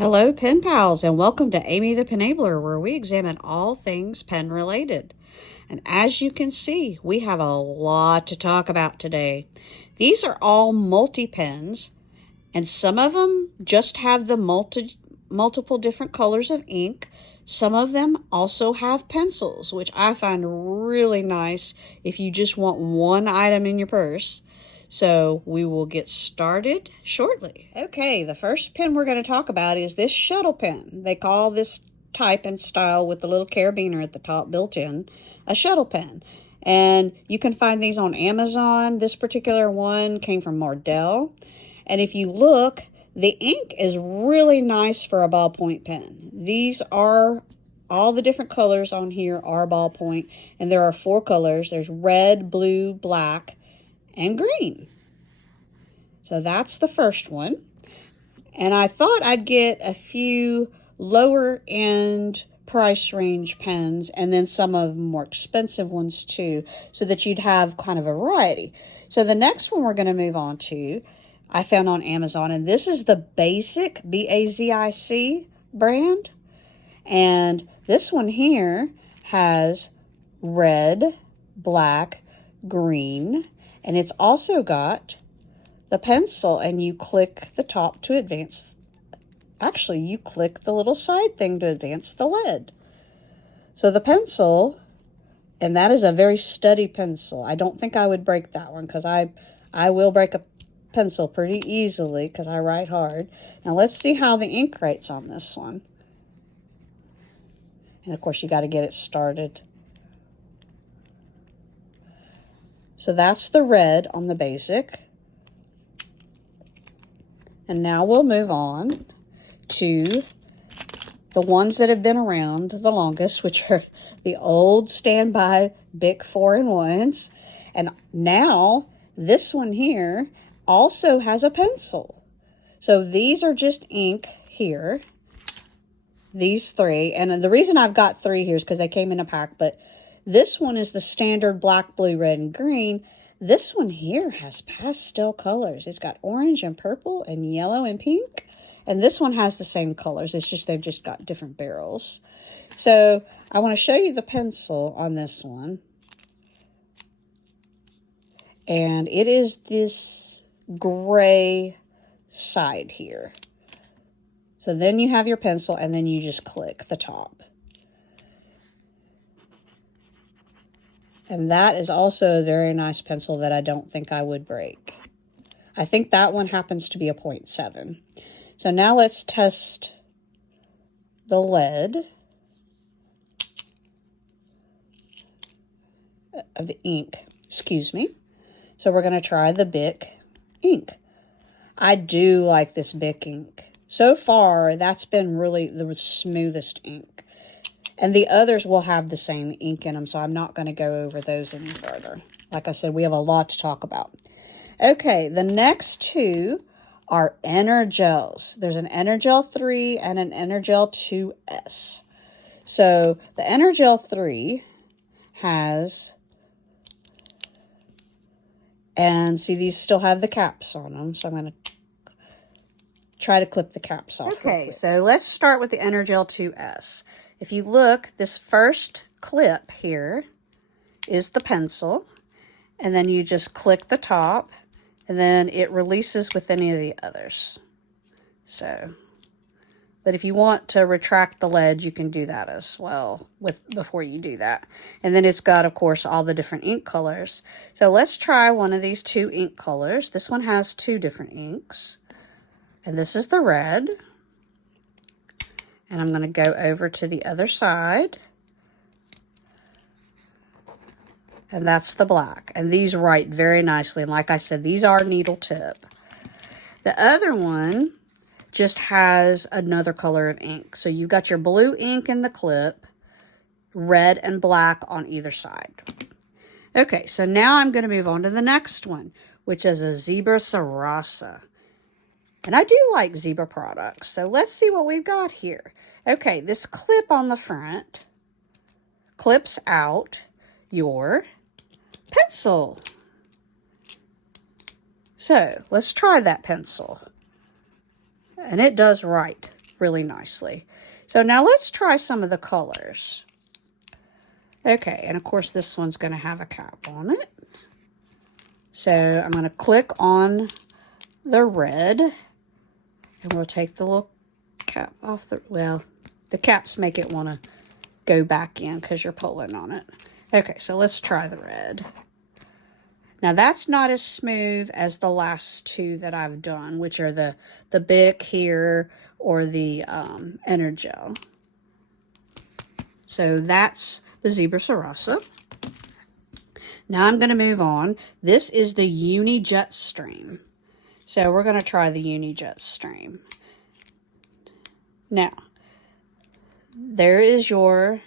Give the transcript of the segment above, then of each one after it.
Hello, pen pals, and welcome to Amy the Penabler, where we examine all things pen related. And as you can see, we have a lot to talk about today. These are all multi-pens, and some of them just have the multiple different colors of ink. Some of them also have pencils, which I find really nice if you just want one item in your purse. So we will get started shortly. Okay, the first pen we're going to talk about is this shuttle pen. They call this type and style with the little carabiner at the top built in a shuttle pen. And you can find these on Amazon. This particular one came from Mardel. And if you look, the ink is really nice for a ballpoint pen. These are all the different colors on here are ballpoint, and there are 4 colors. There's red, blue, black, and green. So that's the first one. And I thought I'd get a few lower end price range pens and then some of the more expensive ones too, so that you'd have kind of a variety. So the next one we're going to move on to, I found on Amazon, and this is the Basic, B-A-Z-I-C brand. And this one here has red, black, green, and it's also got the pencil, and you click the top to advance. Actually, you click the little side thing to advance the lead. So the pencil, and that is a very sturdy pencil. I don't think I would break that one because I will break a pencil pretty easily because I write hard. Now let's see how the ink writes on this one. And of course you got to get it started. So that's the red on the Basic. And now we'll move on to the ones that have been around the longest, which are the old standby Bic 4-in-1s. And now this one here also has a pencil. So these are just ink here. These 3. And the reason I've got 3 here is because they came in a pack, but this one is the standard black, blue, red, and green. This one here has pastel colors. It's got orange and purple and yellow and pink. And this one has the same colors. It's just they've just got different barrels. So I want to show you the pencil on this one. And it is this gray side here. So then you have your pencil, and then you just click the top. And that is also a very nice pencil that I don't think I would break. I think that one happens to be a 0.7. So now let's test the lead of the ink. Excuse me. So we're going to try the Bic ink. I do like this Bic ink. So far, that's been really the smoothest ink. And the others will have the same ink in them, so I'm not going to go over those any further. Like I said, we have a lot to talk about. Okay, the next 2 are Energels. There's an Energel 3 and an Energel 2S. So the Energel 3 has, and see, these still have the caps on them, so I'm going to try to clip the caps off. Okay, so let's start with the Energel 2S. If you look, this first clip here is the pencil, and then you just click the top, and then it releases with any of the others. So, but if you want to retract the lead, you can do that as well before you do that. And then it's got, of course, all the different ink colors. So let's try one of these 2 ink colors. This one has 2 different inks, and this is the red. And I'm going to go over to the other side. And that's the black. And these write very nicely. And like I said, these are needle tip. The other one just has another color of ink. So you've got your blue ink in the clip, red and black on either side. Okay, so now I'm going to move on to the next one, which is a Zebra Sarasa. And I do like Zebra products, so let's see what we've got here. Okay, this clip on the front clips out your pencil. So let's try that pencil. And it does write. really nicely. So now let's try some of the colors. Okay, and of course this one's going to have a cap on it. So I'm going to click on the red, and we'll take the little cap off the, well, the caps make it want to go back in because you're pulling on it. Okay, so let's try the red. Now that's not as smooth as the last two that I've done, which are the Bic here or the Energel. So that's the Zebra Sarasa. Now I'm going to move on. This is the Uni Jetstream. So we're going to try the Uni Jetstream. Now, there is your,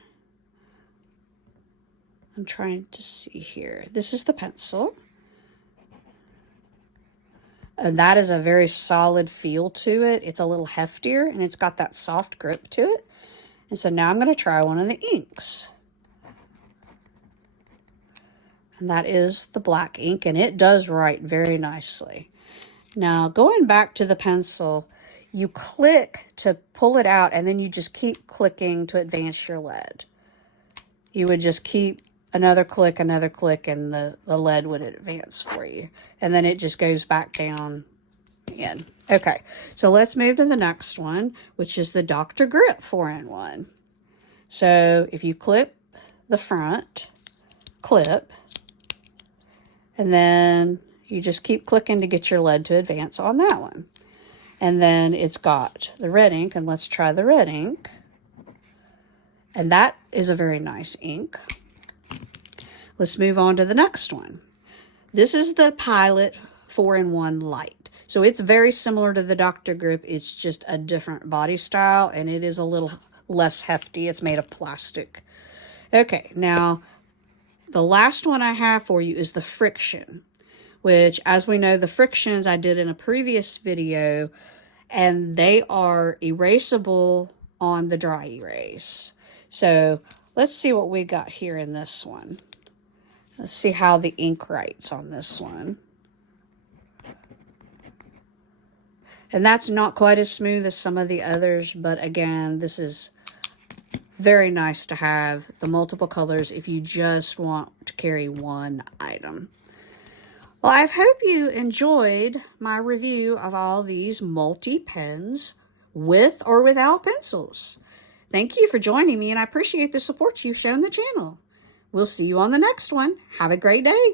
I'm trying to see here. This is the pencil. And that is a very solid feel to it. It's a little heftier and it's got that soft grip to it. And so now I'm going to try one of the inks. And that is the black ink, and it does write very nicely. Now, going back to the pencil, you click to pull it out, and then you just keep clicking to advance your lead. You would just keep another click, and the lead would advance for you. And then it just goes back down in. Okay, so let's move to the next one, which is the Dr. Grip 4-in-1. So if you clip the front clip, and then you just keep clicking to get your lead to advance on that one. And then it's got the red ink, and let's try the red ink. And that is a very nice ink. Let's move on to the next one. This is the Pilot 4-in-1 Light. So it's very similar to the Dr. Grip. It's just a different body style, and it is a little less hefty. It's made of plastic. Okay, now the last one I have for you is the Friction, which, as we know, the Frictions I did in a previous video, and they are erasable on the dry erase. So let's see what we got here in this one. Let's see how the ink writes on this one. And that's not quite as smooth as some of the others, but again, this is very nice to have the multiple colors if you just want to carry one item. Well, I hope you enjoyed my review of all these multi-pens with or without pencils. Thank you for joining me, and I appreciate the support you've shown the channel. We'll see you on the next one. Have a great day.